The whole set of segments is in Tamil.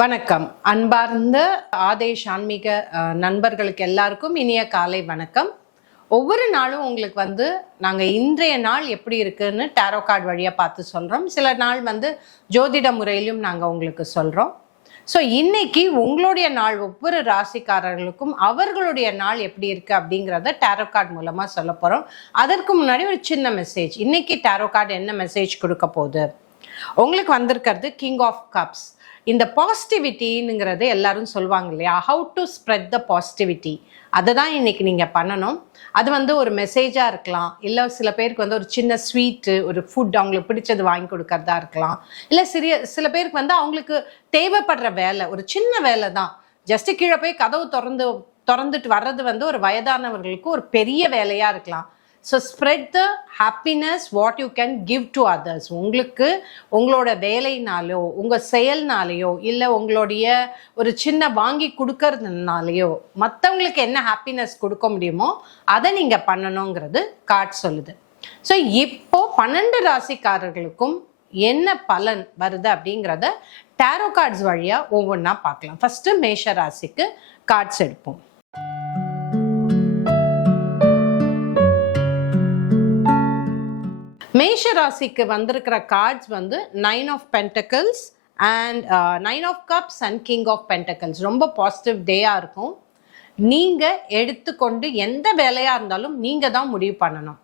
வணக்கம். அன்பார்ந்த ஆதேஷ் ஆன்மீக நண்பர்களுக்கு எல்லாருக்கும் இனிய காலை வணக்கம். ஒவ்வொரு நாளும் உங்களுக்கு நாங்கள் இன்றைய நாள் எப்படி இருக்குன்னு டேரோ கார்டு வழியாக பார்த்து சொல்கிறோம். சில நாள் ஜோதிட முறையிலும் நாங்கள் உங்களுக்கு சொல்கிறோம். ஸோ இன்னைக்கு உங்களுடைய நாள் ஒவ்வொரு ராசிக்காரர்களுக்கும் அவர்களுடைய நாள் எப்படி இருக்குது அப்படிங்கிறத டேரோ கார்டு மூலமாக சொல்ல போகிறோம். அதற்கு முன்னாடி ஒரு சின்ன மெசேஜ். இன்னைக்கு டேரோ கார்டு என்ன மெசேஜ் கொடுக்க போகுது? உங்களுக்கு வந்திருக்கிறது கிங் ஆஃப் கப்ஸ். இந்த பாசிட்டிவிட்டிங்கிறது எல்லாரும் சொல்லுவாங்க இல்லையா, how to spread the positivity, அதை தான் இன்னைக்கு நீங்கள் பண்ணணும். அது ஒரு மெசேஜாக இருக்கலாம், இல்லை சில பேருக்கு ஒரு சின்ன ஸ்வீட்டு, ஒரு ஃபுட் அவங்களுக்கு பிடிச்சது வாங்கி கொடுக்கறதா இருக்கலாம், இல்லை சில பேருக்கு அவங்களுக்கு தேவைப்படுற வேலை, ஒரு சின்ன வேலை தான். ஜஸ்ட்டு கீழே போய் கதவு திறந்துட்டு வர்றது ஒரு வயதானவர்களுக்கு ஒரு பெரிய வேலையாக இருக்கலாம். So spread the happiness what you can give to others. உங்களுக்கு உங்களோட வேலைனாலோ உங்கள் செயல்னாலேயோ இல்லை உங்களுடைய ஒரு சின்ன வாங்கி கொடுக்கறதுனாலையோ மற்றவங்களுக்கு என்ன ஹாப்பினஸ் கொடுக்க முடியுமோ அதை நீங்கள் பண்ணணுங்கிறது கார்டு சொல்லுது. ஸோ இப்போ 12 ராசிக்காரர்களுக்கும் என்ன பலன் வருது அப்படிங்கிறத டேரோ கார்ட்ஸ் வழியாக ஒவ்வொன்றா பார்க்கலாம். ஃபஸ்ட்டு மேஷ ராசிக்கு கார்ட்ஸ் எடுப்போம். மேஷ ராசிக்கு வந்திருக்கிற cards 9 of pentacles and 9 of cups and king of pentacles. ரொம்ப பாசிட்டிவ் டேயாக இருக்கும். நீங்கள் எடுத்துக்கொண்டு எந்த வேலையாக இருந்தாலும் நீங்கள் தான் முடிவு பண்ணணும்.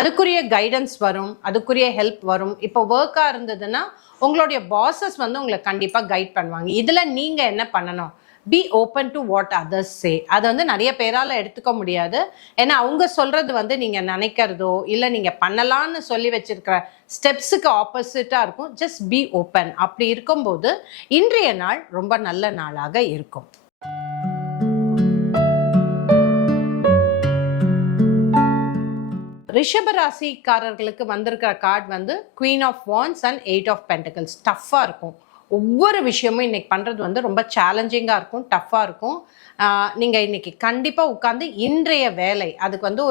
அதுக்குரிய கைடன்ஸ் வரும், அதுக்குரிய ஹெல்ப் வரும். இப்போ ஒர்க்காக இருந்ததுன்னா உங்களுடைய பாசஸ் உங்களை கண்டிப்பாக கைட் பண்ணுவாங்க. இதில் நீங்கள் என்ன பண்ணணும்? Be open to what others say. அது நிறைய பேரால் எடுத்துக்க முடியாது. ஏன்னா அவங்க சொல்கிறது நீங்கள் நினைக்கிறதோ இல்லை நீங்கள் பண்ணலான்னு சொல்லி வச்சிருக்கிற ஸ்டெப்ஸுக்கு ஆப்போசிட்டாக இருக்கும். Just be open. அப்படி இருக்கும்போது இன்றைய நாள் ரொம்ப நல்ல நாளாக இருக்கும். ரிஷபராசிக்காரர்களுக்கு வந்திருக்கிற card queen of wands and 8 of pentacles. டஃப்பாக இருக்கும். ஒவ்வொரு விஷயமும் இன்னைக்கு பண்ணுறது ரொம்ப சேலஞ்சிங்காக இருக்கும், டஃப்பாக இருக்கும். நீங்கள் இன்னைக்கு கண்டிப்பாக உட்காந்து இன்றைய வேலை அதுக்கு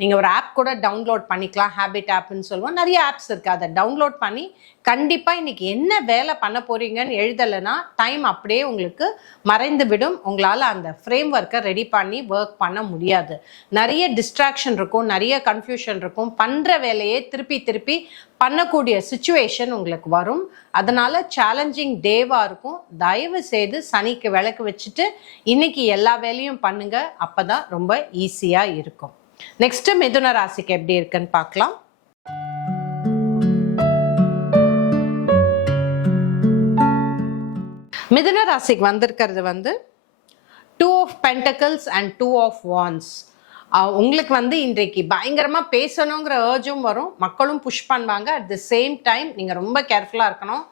நீங்கள் ஒரு ஆப் கூட டவுன்லோட் பண்ணிக்கலாம். ஹேபிட் ஆப்னு சொல்லுவோம், நிறைய ஆப்ஸ் இருக்குது. அதை டவுன்லோட் பண்ணி கண்டிப்பாக இன்னைக்கு என்ன வேலை பண்ண போறீங்கன்னு எழுதலைன்னா டைம் அப்படியே உங்களுக்கு மறைந்து விடும். உங்களால் அந்த ஃப்ரேம் ஒர்க்கை ரெடி பண்ணி ஒர்க் பண்ண முடியாது. நிறைய டிஸ்ட்ராக்ஷன் இருக்கும், நிறைய கன்ஃபியூஷன் இருக்கும். பண்ணுற வேலையே திருப்பி திருப்பி பண்ணக்கூடிய சுச்சுவேஷன் உங்களுக்கு வரும். அதனால சேலஞ்சிங் டேவாக இருக்கும். தயவு செய்து சனிக்கு விளக்கு வச்சுட்டு இன்னைக்கு எல்லா வேலையும் பண்ணுங்க. அப்பதான் ரொம்ப ஈஸியா இருக்கும். நெக்ஸ்ட் மிதுன ராசிக்கு எப்படி இருக்குன்னு பார்க்கலாம். மிதுன ராசிக்கு வந்திருக்கிறது 2 of pentacles and 2 of wands. உங்களுக்கு இன்றைக்கு பயங்கரமா பேசணுங்கிற ஏர்ஜும் வரும், மக்களும் புஷ் பண்ணுவாங்க. அட் த சேம் டைம் நீங்க ரொம்ப கேர்ஃபுல்லா இருக்கணும்.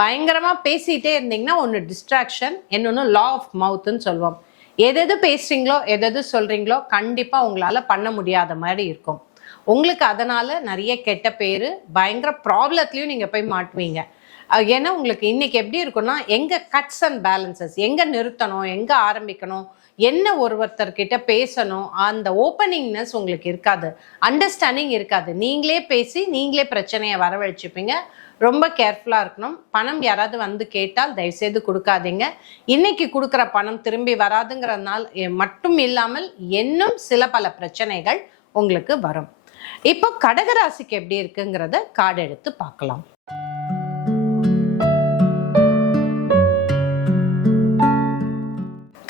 பயங்கரமா பேசிட்டே இருந்தீங்கன்னா ஒன்று டிஸ்ட்ராக்ஷன், இன்னொன்று லா ஆஃப் மவுத்ன்னு சொல்லுவோம். எது பேசுறீங்களோ எது சொல்றீங்களோ கண்டிப்பா உங்களால பண்ண முடியாத மாதிரி இருக்கும். உங்களுக்கு அதனால நிறைய கெட்ட பேரு, பயங்கர ப்ராப்ளத்துலயும் நீங்க போய் மாட்டுவீங்க. ஏன்னா உங்களுக்கு இன்னைக்கு எப்படி இருக்கும்னா, எங்க கட்ஸ் அண்ட் பேலன்சஸ், எங்க நிறுத்தணும், எங்க ஆரம்பிக்கணும், என்ன ஒருத்தர்கிட்ட பேசணும், அந்த ஓப்பனிங்னஸ் உங்களுக்கு இருக்காது, அண்டர்ஸ்டாண்டிங் இருக்காது. நீங்களே பேசி நீங்களே பிரச்சனையை வரவழைச்சுப்பீங்க. ரொம்ப கேர்ஃபுல்லாக இருக்கணும். பணம் யாராவது கேட்டால் தயவுசெய்து கொடுக்காதீங்க. இன்னைக்கு கொடுக்குற பணம் திரும்பி வராதுங்கிறதுனால மட்டும் இல்லாமல் இன்னும் சில பல பிரச்சனைகள் உங்களுக்கு வரும். இப்போ கடகராசிக்கு எப்படி இருக்குங்கிறத கார்டு எடுத்து பார்க்கலாம்.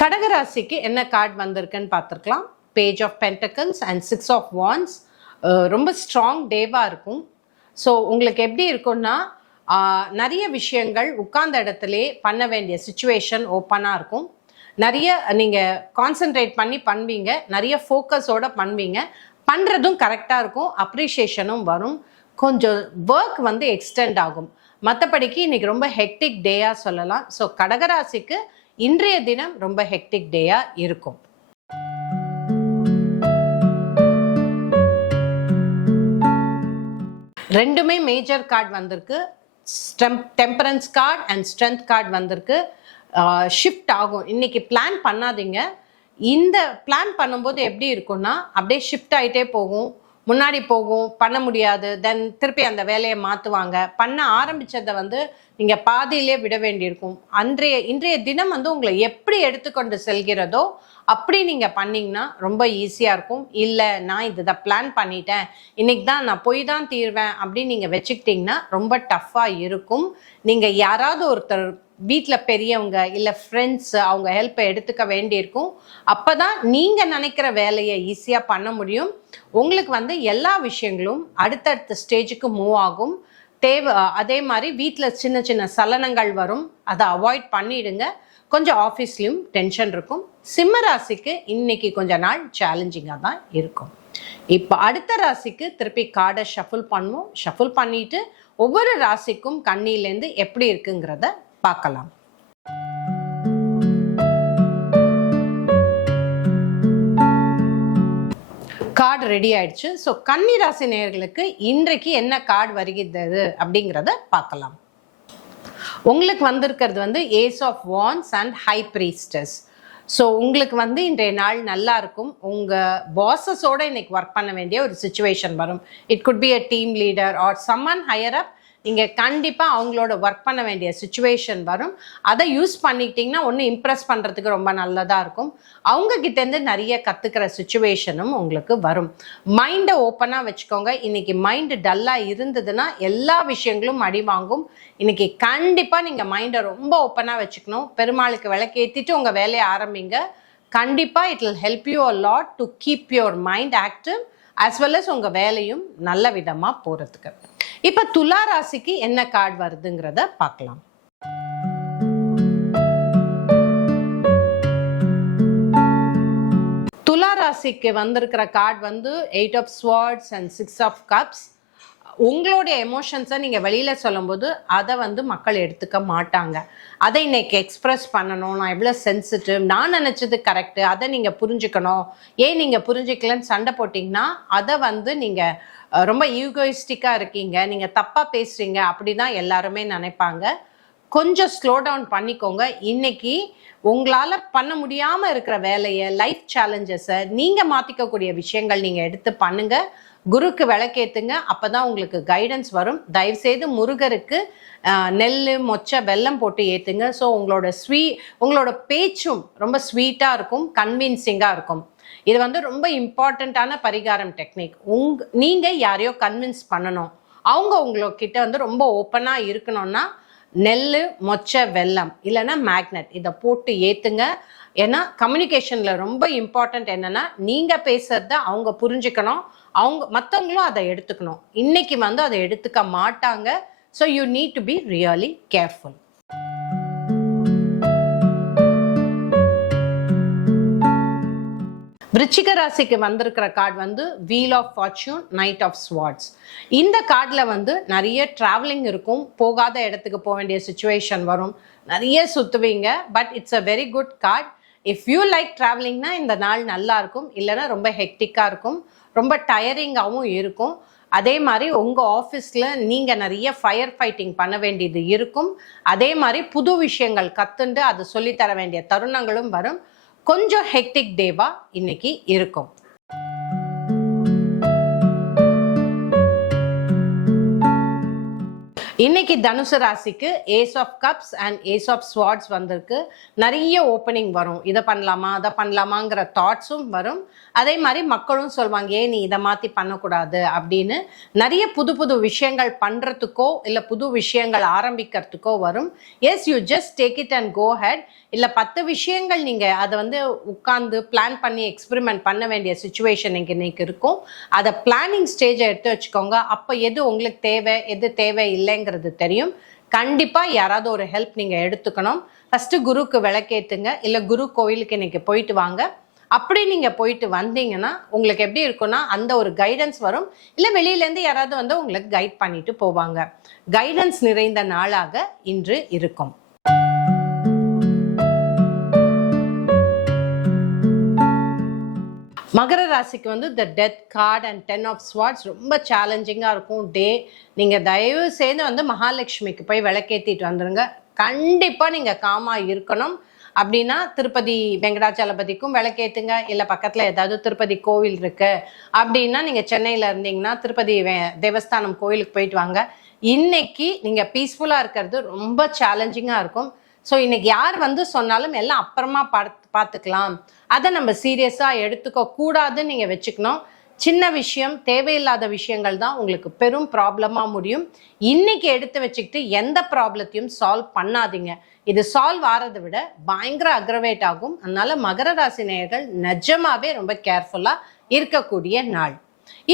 கடகராசிக்கு என்ன கார்டு வந்திருக்குன்னு பார்த்துருக்கலாம். Page of pentacles and 6 of wands. ரொம்ப ஸ்ட்ராங் டேவாக இருக்கும். ஸோ உங்களுக்கு எப்படி இருக்குன்னா, நிறைய விஷயங்கள் உட்கார்ந்த இடத்துலே பண்ண வேண்டிய சுச்சுவேஷன் ஓப்பனாக இருக்கும். நிறைய நீங்கள் கான்சென்ட்ரேட் பண்ணி பண்ணுவீங்க, நிறைய ஃபோக்கஸோடு பண்ணுவீங்க. பண்ணுறதும் கரெக்டாக இருக்கும், அப்ரிஷியேஷனும் வரும். கொஞ்சம் ஒர்க் எக்ஸ்டெண்ட் ஆகும். மற்றபடிக்கு இன்னைக்கு ரொம்ப ஹெக்டிக் டேயாக சொல்லலாம். ஸோ கடகராசிக்கு இன்றைய தினம் ரொம்ப ஹெக்டிக் டேயாக இருக்கும். ரெண்டுமே மேஜர் கார்டு வந்திருக்கு. Temperance card and strength card வந்திருக்கு. ஷிஃப்ட் ஆகும். இன்னைக்கு பிளான் பண்ணாதீங்க. இந்த பிளான் பண்ணும்போது எப்படி இருக்கும்னா அப்படியே ஷிஃப்ட் ஆகிட்டே போகும். முன்னாடி போகும், பண்ண முடியாது, தென் திருப்பி அந்த வேலையை மாற்றுவாங்க. பண்ண ஆரம்பித்ததை வந்து நீங்கள் பாதியிலே விட வேண்டியிருக்கும். இன்றைய தினம் வந்து உங்களை எப்படி எடுத்துக்கொண்டு செல்கிறதோ அப்படி நீங்கள் பண்ணிங்கன்னா ரொம்ப ஈஸியாக இருக்கும். இல்லை நான் இதை பிளான் பண்ணிட்டேன், இன்னைக்கு தான் நான் போய் தான் தீர்வேன் அப்படின்னு நீங்கள் வச்சுக்கிட்டிங்கன்னா ரொம்ப டஃப்பாக இருக்கும். நீங்கள் யாராவது ஒருத்தர் வீட்டில் பெரியவங்க இல்லை ஃப்ரெண்ட்ஸ் அவங்க ஹெல்ப்பை எடுத்துக்க வேண்டியிருக்கும். அப்போ தான் நீங்கள் நினைக்கிற வேலையை ஈஸியாக பண்ண முடியும். உங்களுக்கு வந்து எல்லா விஷயங்களும் அடுத்தடுத்த ஸ்டேஜுக்கு மூவ் ஆகும். அதே மாதிரி வீட்டில் சின்ன சின்ன சலனங்கள் வரும், அதை அவாய்ட் பண்ணிடுங்க. கொஞ்சம் ஆஃபீஸ்லேயும் டென்ஷன் இருக்கும். சிம்ம ராசிக்கு இன்னைக்கு கொஞ்ச நாள் சேலஞ்சிங்காக தான் இருக்கும். இப்போ அடுத்த ராசிக்கு திருப்பி கார்டை ஷஃபிள் பண்ணுவோம். ஷஃபிள் பண்ணிட்டு ஒவ்வொரு ராசிக்கும் கண்ணிலேருந்து எப்படி இருக்குங்கிறத பார்க்கலாம். கார்டு ரெடி ஆயிடுச்சு. ஸோ கன்னி ராசி நேயர்களுக்கு இன்றைக்கு என்ன கார்டு வருகிறது அப்படிங்கிறத பார்க்கலாம். உங்களுக்கு வந்திருக்கிறது வந்து ace of wands and high priestess. So உங்களுக்கு வந்து இன்றைய நாள் நல்லா இருக்கும். உங்கள் பாஸஸோட இன்னைக்கு ஒர்க் பண்ண வேண்டிய ஒரு சுச்சுவேஷன் வரும். It could be a team leader or someone higher up. நீங்கள் கண்டிப்பாக அவங்களோட ஒர்க் பண்ண வேண்டிய சுச்சுவேஷன் வரும். அதை யூஸ் பண்ணிக்கிட்டிங்கன்னா ஒன்று இம்ப்ரெஸ் பண்ணுறதுக்கு ரொம்ப நல்லதாக இருக்கும். அவங்கக்கிட்டேருந்து நிறைய கற்றுக்கிற சுச்சுவேஷனும் உங்களுக்கு வரும். மைண்டை ஓப்பனாக வச்சுக்கோங்க. இன்றைக்கி மைண்டு டல்லாக இருந்ததுன்னா எல்லா விஷயங்களும் அடி வாங்கும். இன்றைக்கி கண்டிப்பாக நீங்கள் மைண்டை ரொம்ப ஓப்பனாக வச்சுக்கணும். பெருமாளுக்கு விளக்கேற்றிட்டு உங்கள் வேலையை ஆரம்பிங்க. கண்டிப்பாக it will help you a lot to keep your mind active as well as உங்கள் வேலையும் நல்ல விதமாக போகிறதுக்கு. இப்போ துலா ராசிக்கு என்ன கார்டு வருதுங்கிறத பார்க்கலாம். துலா ராசிக்கு வந்திருக்கிற கார்டு வந்து 8 of Swords and 6 of Cups. உங்களுடைய எமோஷன்ஸை நீங்கள் வெளியில் சொல்லும்போது அதை வந்து மக்கள் எடுத்துக்க மாட்டாங்க. அதை இன்னைக்கு எக்ஸ்ப்ரெஸ் பண்ணணும். நான் எவ்வளோ சென்சிட்டிவ், நான் நினச்சது கரெக்டு, அதை நீங்கள் புரிஞ்சுக்கணும். ஏன் நீங்கள் புரிஞ்சிக்கலன்னு சண்டை போட்டிங்கன்னா அதை வந்து நீங்கள் ரொம்ப ஈகோயிஸ்டிக்காக இருக்கீங்க, நீங்கள் தப்பாக பேசுகிறீங்க அப்படி தான் எல்லாருமே நினைப்பாங்க. கொஞ்சம் ஸ்லோ டவுன் பண்ணிக்கோங்க. இன்னைக்கு உங்களால் பண்ண முடியாமல் இருக்கிற வேலையை, லைஃப் சேலஞ்சஸை நீங்கள் மாற்றிக்கக்கூடிய விஷயங்கள் நீங்கள் எடுத்து பண்ணுங்கள். குருக்கு விளக்கேற்றுங்க. அப்போ தான் உங்களுக்கு கைடன்ஸ் வரும். தயவுசெய்து முருகருக்கு நெல், மொச்சை, வெல்லம் போட்டு ஏற்றுங்க. ஸோ உங்களோட பேச்சும் ரொம்ப ஸ்வீட்டாக இருக்கும், கன்வின்சிங்காக இருக்கும். இது வந்து ரொம்ப இம்பார்ட்டண்ட்டான பரிகாரம் டெக்னிக். நீங்கள் யாரையோ கன்வின்ஸ் பண்ணணும், அவங்க உங்ககிட்ட வந்து ரொம்ப ஓப்பனாக இருக்கணும்னா நெல், மொச்சை, வெல்லம் இல்லைன்னா மேக்னெட் இதை போட்டு ஏற்றுங்க. ஏன்னா கம்யூனிகேஷனில் ரொம்ப இம்பார்ட்டண்ட் என்னென்னா நீங்கள் பேசுகிறத அவங்க புரிஞ்சுக்கணும், மற்றவங்களும் அதை எடுத்துக்கணும். இன்னைக்கு வந்து அதை எடுத்துக்க மாட்டாங்க. So you need to be really careful. விருச்சிக ராசிக்கு வந்திருக்கிற கார்டு வந்து wheel of fortune, knight of swords. இந்த கார்டில் வந்து நிறைய ட்ராவலிங் இருக்கும். போகாத இடத்துக்கு போக வேண்டிய சுச்சுவேஷன் வரும். நிறைய சுற்றுவீங்க. But it's a very good card. If you like ட்ராவலிங்னா இந்த நாள் நல்லா இருக்கும். இல்லைன்னா ரொம்ப ஹெக்டிக்காக இருக்கும், ரொம்ப டயரிங்காகவும் இருக்கும். அதே மாதிரி உங்கள் ஆஃபீஸில் நீங்கள் நிறைய ஃபயர் ஃபைட்டிங் பண்ண வேண்டியது இருக்கும். அதே மாதிரி புது விஷயங்கள் கற்றுண்டு அது சொல்லித்தர வேண்டிய தருணங்களும் வரும். கொஞ்சம் ஹெக்டிக் டேவா இன்னைக்கு இருக்கும். இன்னைக்கு தனுசு ராசிக்கு ace of cups and ace of swords வந்திருக்கு. நிறைய ஓப்பனிங் வரும். இதை பண்ணலாமா, அதை பண்ணலாமாங்கிற தாட்ஸும் வரும். அதே மாதிரி மக்களும் சொல்லுவாங்க, ஏன் நீ இதை மாற்றி பண்ணக்கூடாது அப்படின்னு. நிறைய புது புது விஷயங்கள் பண்ணுறதுக்கோ இல்லை புது விஷயங்கள் ஆரம்பிக்கிறதுக்கோ வரும். Yes, you just take it and go ahead. இல்லை 10 விஷயங்கள் நீங்கள் அதை வந்து உட்காந்து பிளான் பண்ணி எக்ஸ்பெரிமெண்ட் பண்ண வேண்டிய சுச்சுவேஷன் இன்னைக்கு இருக்கும். அதை பிளானிங் ஸ்டேஜை எடுத்து வச்சுக்கோங்க. அப்போ எது உங்களுக்கு தேவை, எது தேவை இல்லைங்கிறது தெரியும். கண்டிப்பாக யாராவது ஒரு ஹெல்ப் நீங்கள் எடுத்துக்கணும். ஃபஸ்ட்டு குருக்கு விளக்கேற்றுங்க. இல்லை குரு கோயிலுக்கு இன்னைக்கு போயிட்டு வாங்க. அப்படி நீங்கள் போயிட்டு வந்தீங்கன்னா உங்களுக்கு எப்படி இருக்குன்னா அந்த ஒரு கைடன்ஸ் வரும். இல்லை வெளியிலேருந்து யாராவது வந்து உங்களுக்கு கைட் பண்ணிட்டு போவாங்க. கைடன்ஸ் நிறைந்த நாளாக இன்று இருக்கும். மகர ராசிக்கு வந்து the death card and 10 of Swords ரொம்ப சேலஞ்சிங்காக இருக்கும் டே. நீங்கள் தயவு செய்து வந்து மகாலட்சுமிக்கு போய் விளக்கேற்றிட்டு வந்துடுங்க. கண்டிப்பாக நீங்கள் காமாக இருக்கணும். அப்படின்னா திருப்பதி வெங்கடாச்சலபதிக்கும் விளக்கேத்துங்க. இல்லை பக்கத்தில் ஏதாவது திருப்பதி கோவில் இருக்கு அப்படின்னா நீங்கள் சென்னையில் இருந்தீங்கன்னா திருப்பதி தேவஸ்தானம் கோயிலுக்கு போயிட்டு வாங்க. இன்னைக்கு நீங்கள் பீஸ்ஃபுல்லாக இருக்கிறது ரொம்ப சேலஞ்சிங்காக இருக்கும். ஸோ இன்னைக்கு யார் வந்து சொன்னாலும் எல்லாம் அப்புறமா பார்த்துக்கலாம், அதை நம்ம சீரியஸாக எடுத்துக்க கூடாதுன்னு நீங்கள் வச்சுக்கணும். சின்ன விஷயம், தேவையில்லாத விஷயங்கள் தான் உங்களுக்கு பெரும் ப்ராப்ளமாக முடியும். இன்னைக்கு எடுத்து வச்சுக்கிட்டு எந்த ப்ராப்ளத்தையும் சால்வ் பண்ணாதீங்க. இது சால்வ் ஆகிறத விட பயங்கர அக்ரவேட் ஆகும். அதனால மகர ராசி நேயர்கள் நிஜமாவே ரொம்ப கேர்ஃபுல்லாக இருக்கக்கூடிய நாள்.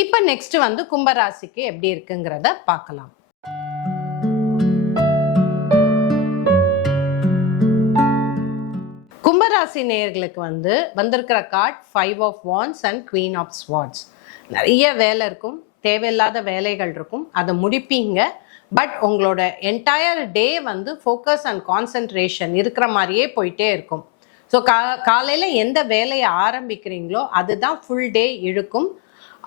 இப்போ நெக்ஸ்ட் வந்து கும்பராசிக்கு எப்படி இருக்குங்கிறத பார்க்கலாம். கும்பராசி நேயர்களுக்கு வந்து வந்திருக்கிற card 5 of Wands and Queen of Swords. நிறைய வேலை இருக்கும், தேவையில்லாத வேலைகள் இருக்கும், அதை முடிப்பீங்க. பட் உங்களோட என்டையர் டே வந்து ஃபோக்கஸ் அண்ட் கான்சன்ட்ரேஷன் இருக்கிற மாதிரியே போயிட்டே இருக்கும். ஸோ காலையில் எந்த வேலையை ஆரம்பிக்கிறீங்களோ அதுதான் ஃபுல் டே இழுக்கும்.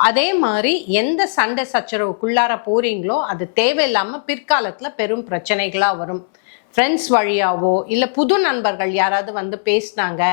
அதே மாதிரி எந்த சண்டை சச்சரவுக்குள்ளார போகிறீங்களோ அது தேவையில்லாமல் பிற்காலத்தில் பெரும் பிரச்சனைகளாக வரும். ஃப்ரெண்ட்ஸ் வழியாவோ இல்லை புது நண்பர்கள் யாராவது வந்து பேசினாங்க,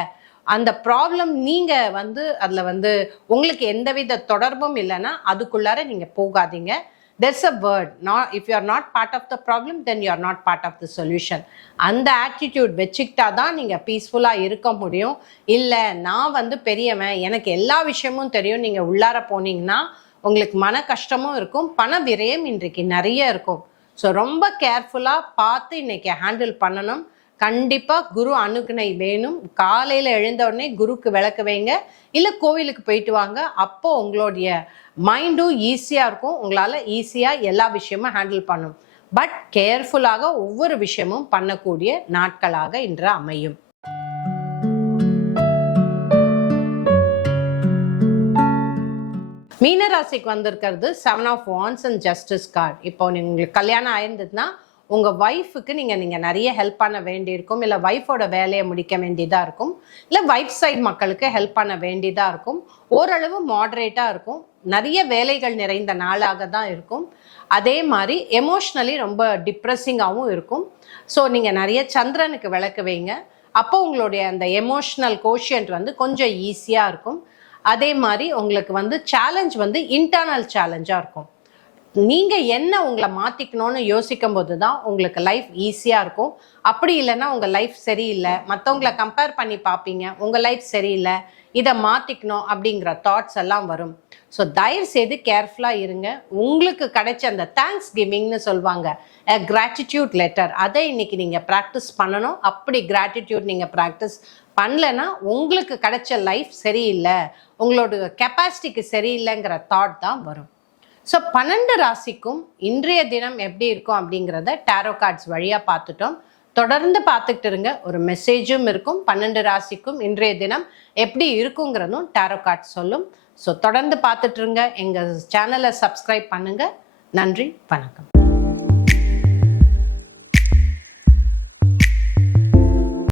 அந்த ப்ராப்ளம் நீங்கள் வந்து அதில் வந்து உங்களுக்கு எந்தவித தொடர்பும் இல்லைன்னா அதுக்குள்ளார நீங்கள் போகாதீங்க. there's a word, if you are not part of the problem then you are not part of the solution. அந்த ஆட்டிடியூட் வச்சுக்கிட்டா தான் நீங்கள் பீஸ்ஃபுல்லாக இருக்க முடியும். இல்லை நான் வந்து பெரியவன், எனக்கு எல்லா விஷயமும் தெரியும், நீங்கள் உள்ளார போனீங்கன்னா உங்களுக்கு மன கஷ்டமும் இருக்கும், பண விரயம் இன்றைக்கு நிறைய இருக்கும். ஸோ ரொம்ப கேர்ஃபுல்லாக பார்த்து இன்னைக்கு ஹேண்டில் பண்ணணும். கண்டிப்பாக குரு அனுகினை வேணும். காலையில் எழுந்த உடனே குருக்கு விளக்கு வைங்க, இல்லை கோவிலுக்கு போயிட்டு வாங்க. அப்போ உங்களுடைய மைண்டும் ஈஸியாக இருக்கும், உங்களால் ஈஸியாக எல்லா விஷயமும் ஹேண்டில் பண்ணும். பட் கேர்ஃபுல்லாக ஒவ்வொரு விஷயமும் பண்ணக்கூடிய நாட்களாக இன்று அமையும். மீனராசிக்கு வந்திருக்கிறது 7 of Wands and Justice card. இப்போ உங்களுக்கு கல்யாணம் ஆயிருந்ததுன்னா உங்கள் ஒய்ஃபுக்கு நீங்கள் நிறைய ஹெல்ப் பண்ண வேண்டியிருக்கும், இல்லை ஒய்ஃபோட வேலையை முடிக்க வேண்டியதாக இருக்கும், இல்லை ஒய்ஃப் சைட் மக்களுக்கு ஹெல்ப் பண்ண வேண்டியதாக இருக்கும். ஓரளவு மாடரேட்டாக இருக்கும், நிறைய வேலைகள் நிறைந்த நாளாக தான் இருக்கும். அதே மாதிரி எமோஷ்னலி ரொம்ப டிப்ரெஸிங்காகவும் இருக்கும். ஸோ நீங்கள் நிறைய சந்திரனுக்கு விளக்கு வைங்க. அப்போ உங்களுடைய அந்த எமோஷ்னல் கோஷியன்ட் வந்து கொஞ்சம் ஈஸியாக இருக்கும். அதே மாதிரி உங்களுக்கு வந்து சேலஞ்ச் வந்து இன்டர்னல் சேலஞ்சாக இருக்கும். நீங்கள் என்ன உங்களை மாற்றிக்கணும்னு யோசிக்கும் போது தான் உங்களுக்கு லைஃப் ஈஸியாக இருக்கும். அப்படி இல்லைன்னா உங்கள் லைஃப் சரியில்லை, மற்றவங்களை கம்பேர் பண்ணி பார்ப்பீங்க, உங்கள் லைஃப் சரியில்லை, இதை மாற்றிக்கணும் அப்படிங்கிற தாட்ஸ் எல்லாம் வரும். ஸோ தயவு செய்து கேர்ஃபுல்லாக இருங்க. உங்களுக்கு கிடைச்ச அந்த தேங்க்ஸ் கிவிங்னு சொல்லுவாங்க, கிராட்டிடியூட் லெட்டர், அதை இன்னைக்கு நீங்கள் ப்ராக்டிஸ் பண்ணணும். அப்படி கிராட்டிடியூட் நீங்கள் ப்ராக்டிஸ் பண்ணலைன்னா உங்களுக்கு கிடைச்ச லைஃப் சரியில்லை, உங்களோட கெப்பாசிட்டிக்கு சரியில்லைங்கிற தாட் தான் வரும். ஸோ 12 ராசிக்கும் இன்றைய தினம் எப்படி இருக்கும் அப்படிங்கிறத டேரோ கார்ட்ஸ் வழியாக பார்த்துட்டோம். தொடர்ந்து பார்த்துக்கிட்டு இருங்க, ஒரு மெசேஜும் இருக்கும். 12 ராசிக்கும் இன்றைய தினம் எப்படி இருக்குங்கிறதும் டேரோ கார்ட்ஸ் சொல்லும். ஸோ தொடர்ந்து பார்த்துட்டு இருங்க, எங்கள் சேனலை சப்ஸ்கிரைப் பண்ணுங்கள். நன்றி, வணக்கம்.